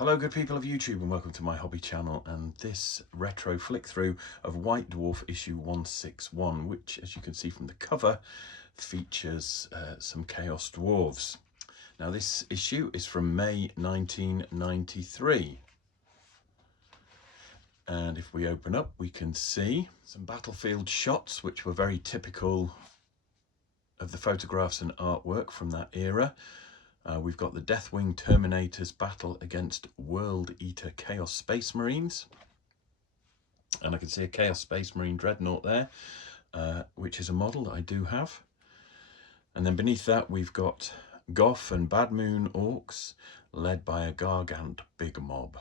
Hello good people of YouTube and welcome to my hobby channel and this retro flick through of White Dwarf issue 161, which as you can see from the cover features some Chaos Dwarfs. Now this issue is from May 1993 and if we open up we can see some battlefield shots which were very typical of the photographs and artwork from that era. We've got the Deathwing Terminators battle against World Eater Chaos Space Marines. And I can see a Chaos Space Marine Dreadnought there, which is a model that I do have. And then beneath that we've got Goth and Bad Moon Orcs, led by a Gargant big mob.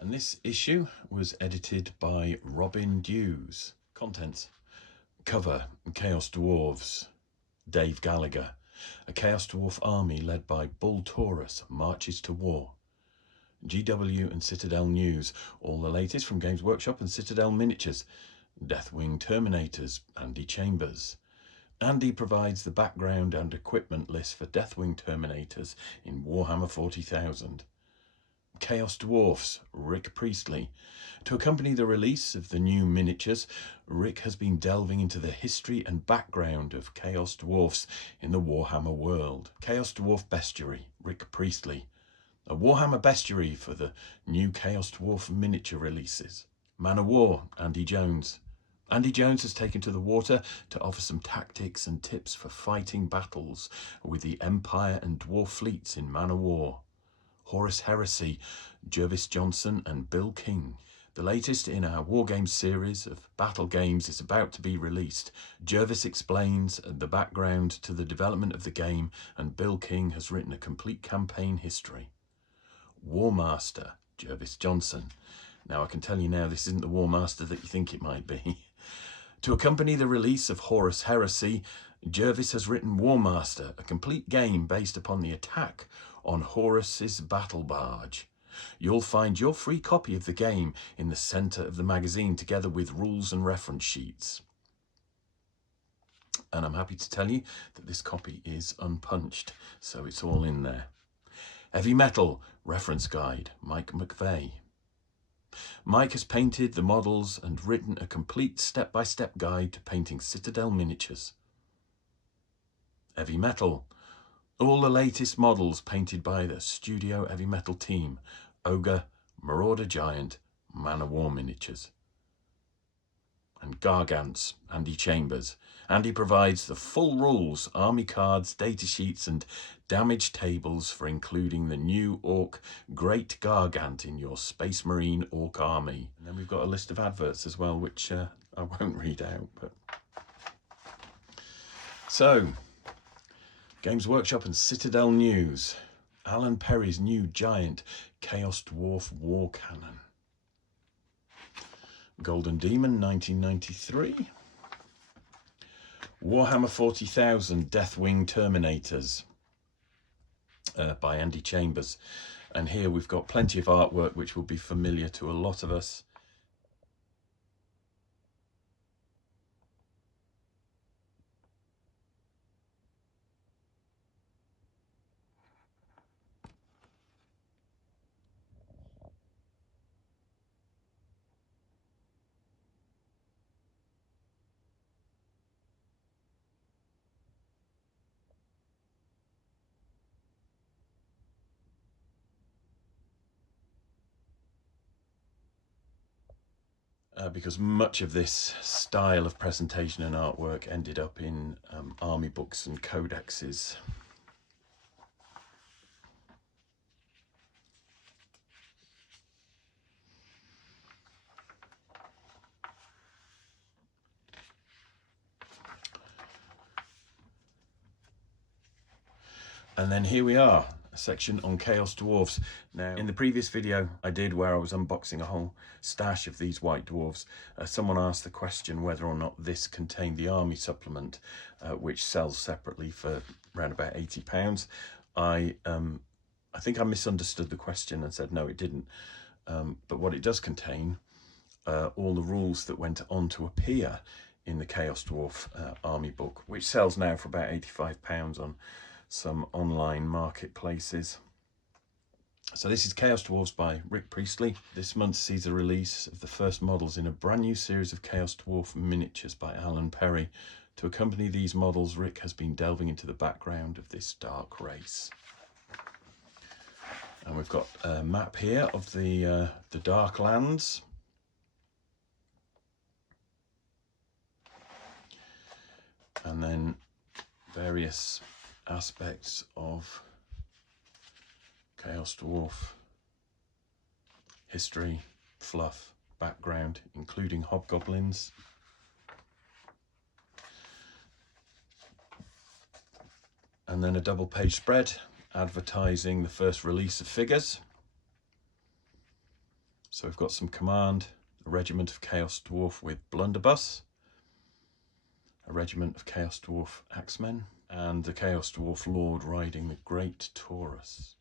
And this issue was edited by Robin Dews. Contents: cover, Chaos Dwarfs, Dave Gallagher. A Chaos Dwarf army led by Bull Taurus marches to war. GW and Citadel News, all the latest from Games Workshop and Citadel Miniatures. Deathwing Terminators, Andy Chambers. Andy provides the background and equipment list for Deathwing Terminators in Warhammer 40,000. Chaos Dwarfs, Rick Priestley. To accompany the release of the new miniatures, Rick has been delving into the history and background of Chaos Dwarfs in the Warhammer world. Chaos Dwarf Bestiary, Rick Priestley. A Warhammer bestiary for the new Chaos Dwarf miniature releases. Man of War, Andy Jones. Andy Jones has taken to the water to offer some tactics and tips for fighting battles with the Empire and Dwarf fleets in Man of War. Horus Heresy, Jervis Johnson and Bill King. The latest in our Wargames series of battle games is about to be released. Jervis explains the background to the development of the game and Bill King has written a complete campaign history. Warmaster, Jervis Johnson. Now I can tell you now this isn't the Warmaster that you think it might be. To accompany the release of Horus Heresy, Jervis has written Warmaster, a complete game based upon the attack on Horus's battle barge. You'll find your free copy of the game in the centre of the magazine together with rules and reference sheets. And I'm happy to tell you that this copy is unpunched, so it's all in there. Heavy Metal reference guide, Mike McVeigh. Mike has painted the models and written a complete step-by-step guide to painting Citadel miniatures. Heavy Metal. All the latest models painted by the Studio Heavy Metal team. Ogre, Marauder Giant, Man of War miniatures. And Gargant's, Andy Chambers. Andy provides the full rules, army cards, data sheets and damage tables for including the new Orc Great Gargant in your Space Marine Orc army. And then we've got a list of adverts as well, which I won't read out. But so, Games Workshop and Citadel News. Alan Perry's new giant Chaos Dwarf War Cannon. Golden Demon 1993. Warhammer 40,000 Deathwing Terminators by Andy Chambers. And here we've got plenty of artwork which will be familiar to a lot of us. Because much of this style of presentation and artwork ended up in army books and codexes. And then here we are, a section on Chaos Dwarfs. Now, in the previous video I did where I was unboxing a whole stash of these White Dwarfs, someone asked the question whether or not this contained the army supplement, which sells separately for around about £80. I think I misunderstood the question and said no, it didn't. But what it does contain, all the rules that went on to appear in the Chaos Dwarf army book, which sells now for about £85 on some online marketplaces. So this is Chaos Dwarfs by Rick Priestley. This month sees the release of the first models in a brand new series of Chaos Dwarf miniatures by Alan Perry. To accompany these models, Rick has been delving into the background of this dark race. And we've got a map here of the Dark Lands. And then various aspects of Chaos Dwarf history, fluff, background, including hobgoblins. And then a double page spread advertising the first release of figures. So we've got some command, a regiment of Chaos Dwarf with blunderbuss, a regiment of Chaos Dwarf axemen, and the Chaos Dwarf Lord riding the great Horus.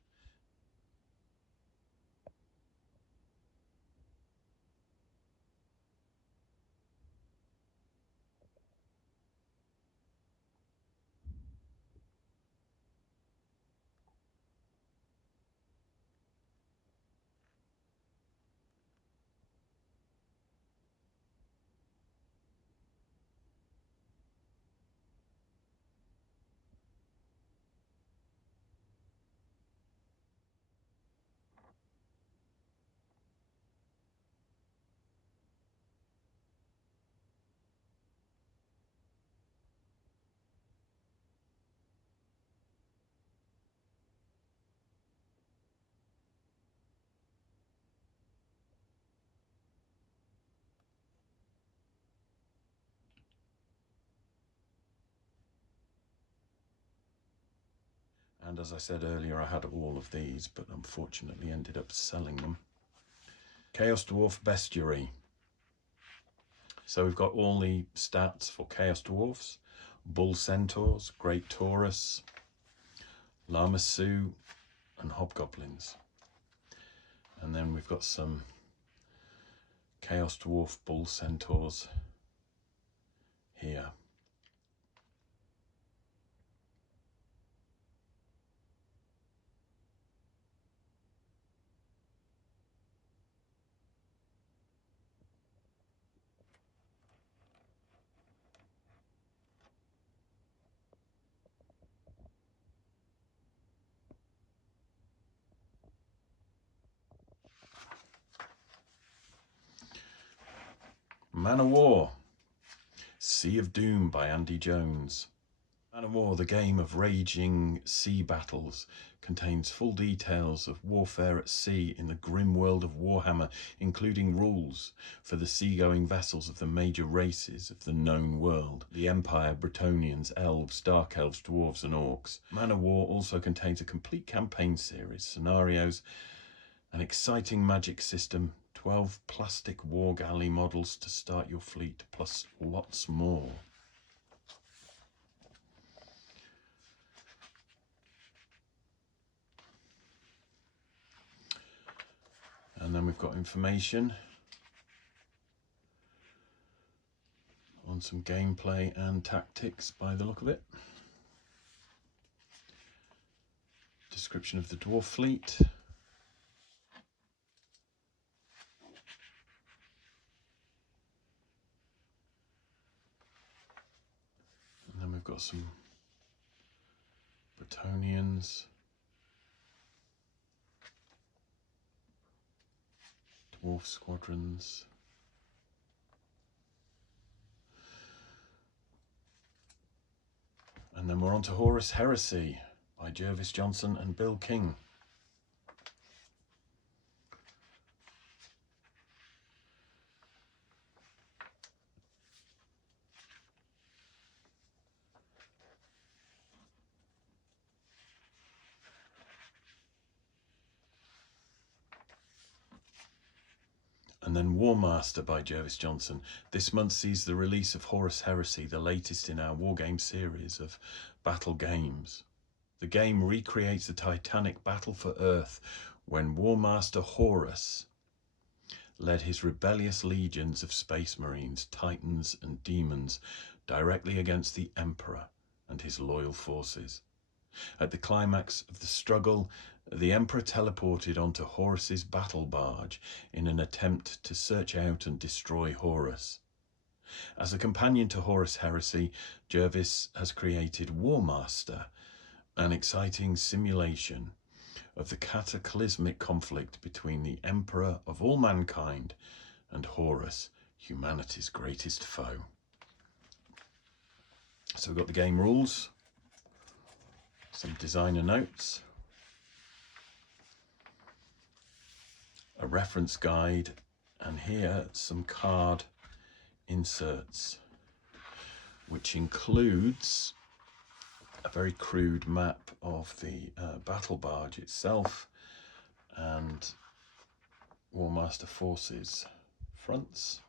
And as I said earlier, I had all of these, but unfortunately ended up selling them. Chaos Dwarf Bestiary. So we've got all the stats for Chaos Dwarfs, Bull Centaurs, Great Taurus, Lamassu, and Hobgoblins. And then we've got some Chaos Dwarf Bull Centaurs here. Man of War, Sea of Doom by Andy Jones. Man of War, the game of raging sea battles, contains full details of warfare at sea in the grim world of Warhammer, including rules for the seagoing vessels of the major races of the known world: the Empire, Bretonnians, Elves, Dark Elves, Dwarves and Orcs. Man of War also contains a complete campaign series, scenarios, an exciting magic system, 12 plastic war galley models to start your fleet, plus lots more. And then we've got information on some gameplay and tactics by the look of it. Description of the dwarf fleet. And then we've got some Bretonnians, dwarf squadrons. And then we're on to Horus Heresy by Jervis Johnson and Bill King. And then Warmaster by Jervis Johnson. This month sees the release of Horus Heresy, the latest in our wargame series of battle games. The game recreates the titanic battle for Earth when Warmaster Horus led his rebellious legions of space marines, titans and demons directly against the Emperor and his loyal forces. At the climax of the struggle, the Emperor teleported onto Horus's battle barge in an attempt to search out and destroy Horus. As a companion to Horus Heresy, Jervis has created Warmaster, an exciting simulation of the cataclysmic conflict between the Emperor of all mankind and Horus, humanity's greatest foe. So we've got the game rules, some designer notes, a reference guide, and here some card inserts, which includes a very crude map of the battle barge itself and Warmaster forces fronts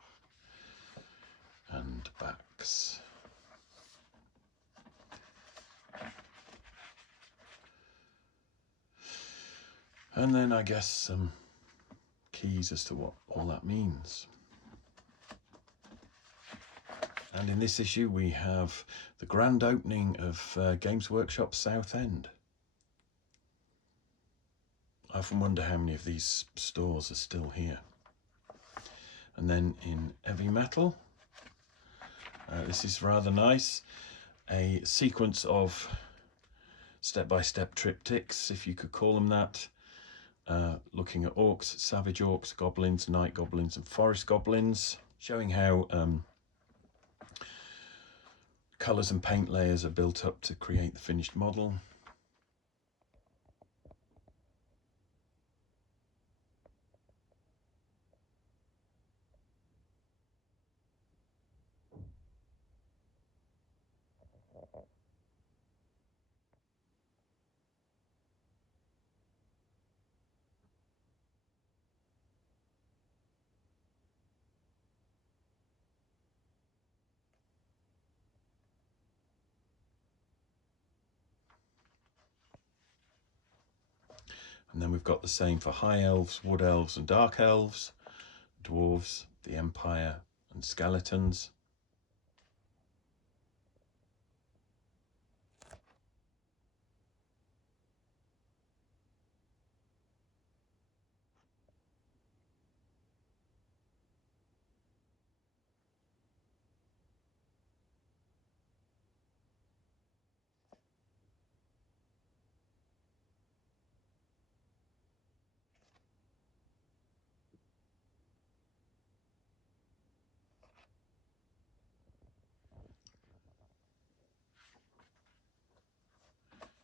and backs. And then I guess some keys as to what all that means. And in this issue we have the grand opening of Games Workshop Southend. I often wonder how many of these stores are still here. And then in heavy metal, this is rather nice, a sequence of step-by-step triptychs, if you could call them that, looking at orcs, savage orcs, goblins, night goblins and forest goblins, showing how colours and paint layers are built up to create the finished model. And then we've got the same for high elves, wood elves and dark elves, dwarves, the empire and skeletons.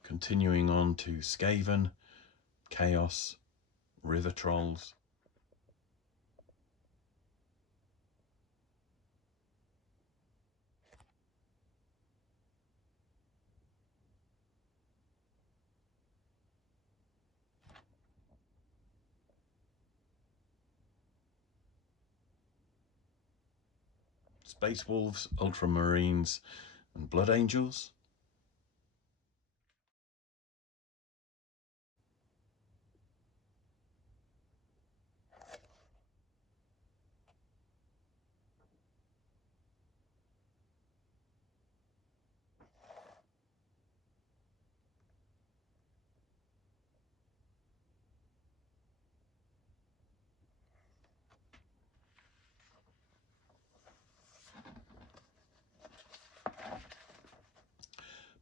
Continuing on to Skaven, Chaos, River Trolls. Space Wolves, Ultramarines and Blood Angels.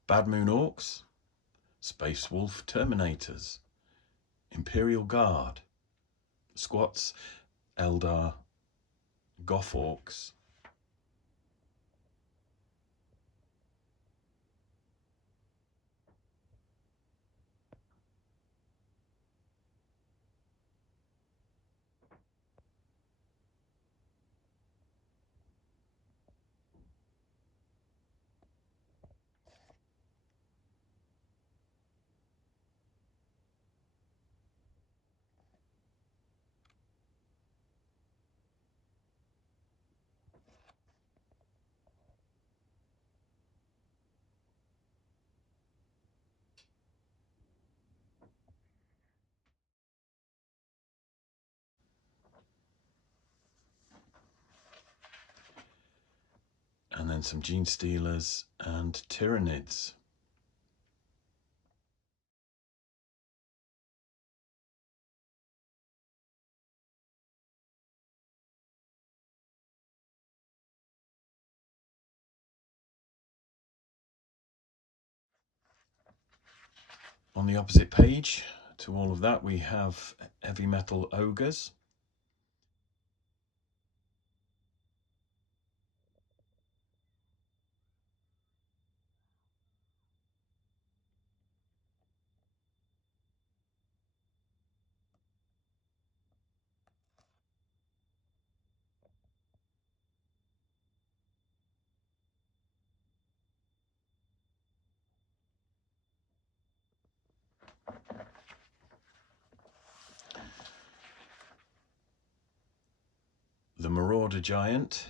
Bad Moon Orcs, Space Wolf Terminators, Imperial Guard, Squats, Eldar, Goth Orcs, then some Gene Stealers and Tyranids. On the opposite page to all of that, we have heavy metal ogres. The Marauder Giant.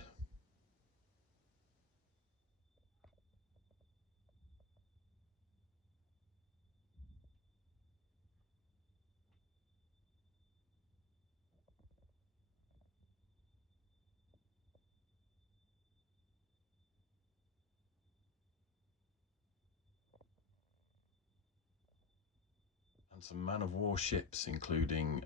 And some man of war ships, including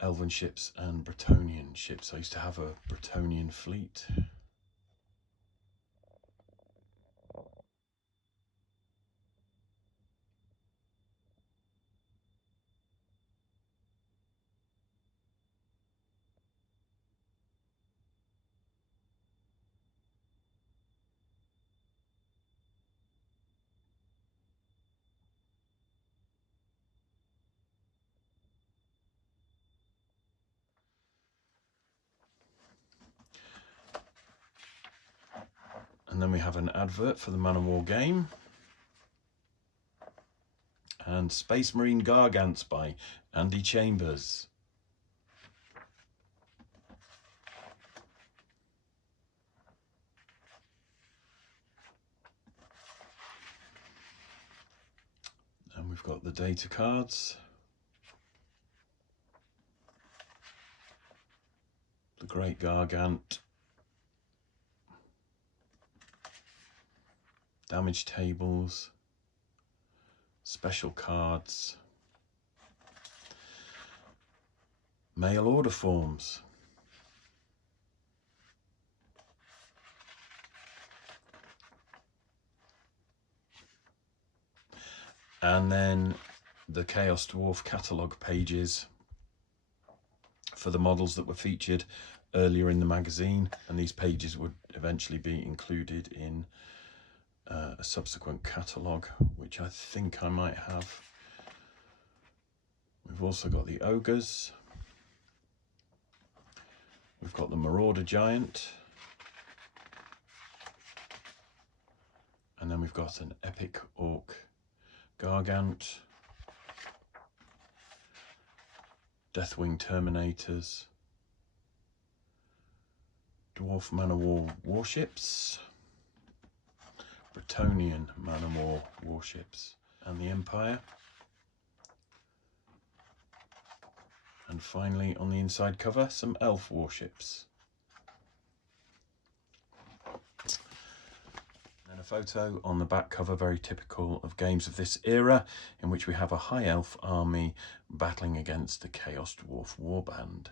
Elven ships and Bretonnian ships. I used to have a Bretonnian fleet. And then we have an advert for the Man of War game. And Space Marine Gargants by Andy Chambers. And we've got the data cards. The Great Gargant. Damage tables. Special cards. Mail order forms. And then the Chaos Dwarf catalogue pages for the models that were featured earlier in the magazine, and these pages would eventually be included in a subsequent catalogue, which I think I might have. We've also got the ogres. We've got the Marauder Giant. And then we've got an epic orc Gargant. Deathwing Terminators. Dwarf Man of War warships. Bretonnian Man of War warships. And the Empire. And finally, on the inside cover, some elf warships. And a photo on the back cover, very typical of games of this era, in which we have a high elf army battling against the Chaos Dwarf warband.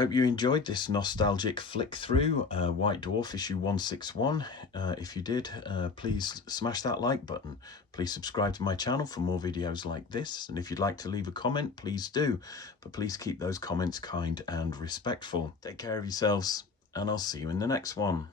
hope you enjoyed this nostalgic flick through White Dwarf issue 161. If you did, please smash that like button. Please subscribe to my channel for more videos like this. And if you'd like to leave a comment, please do. But please keep those comments kind and respectful. Take care of yourselves, and I'll see you in the next one.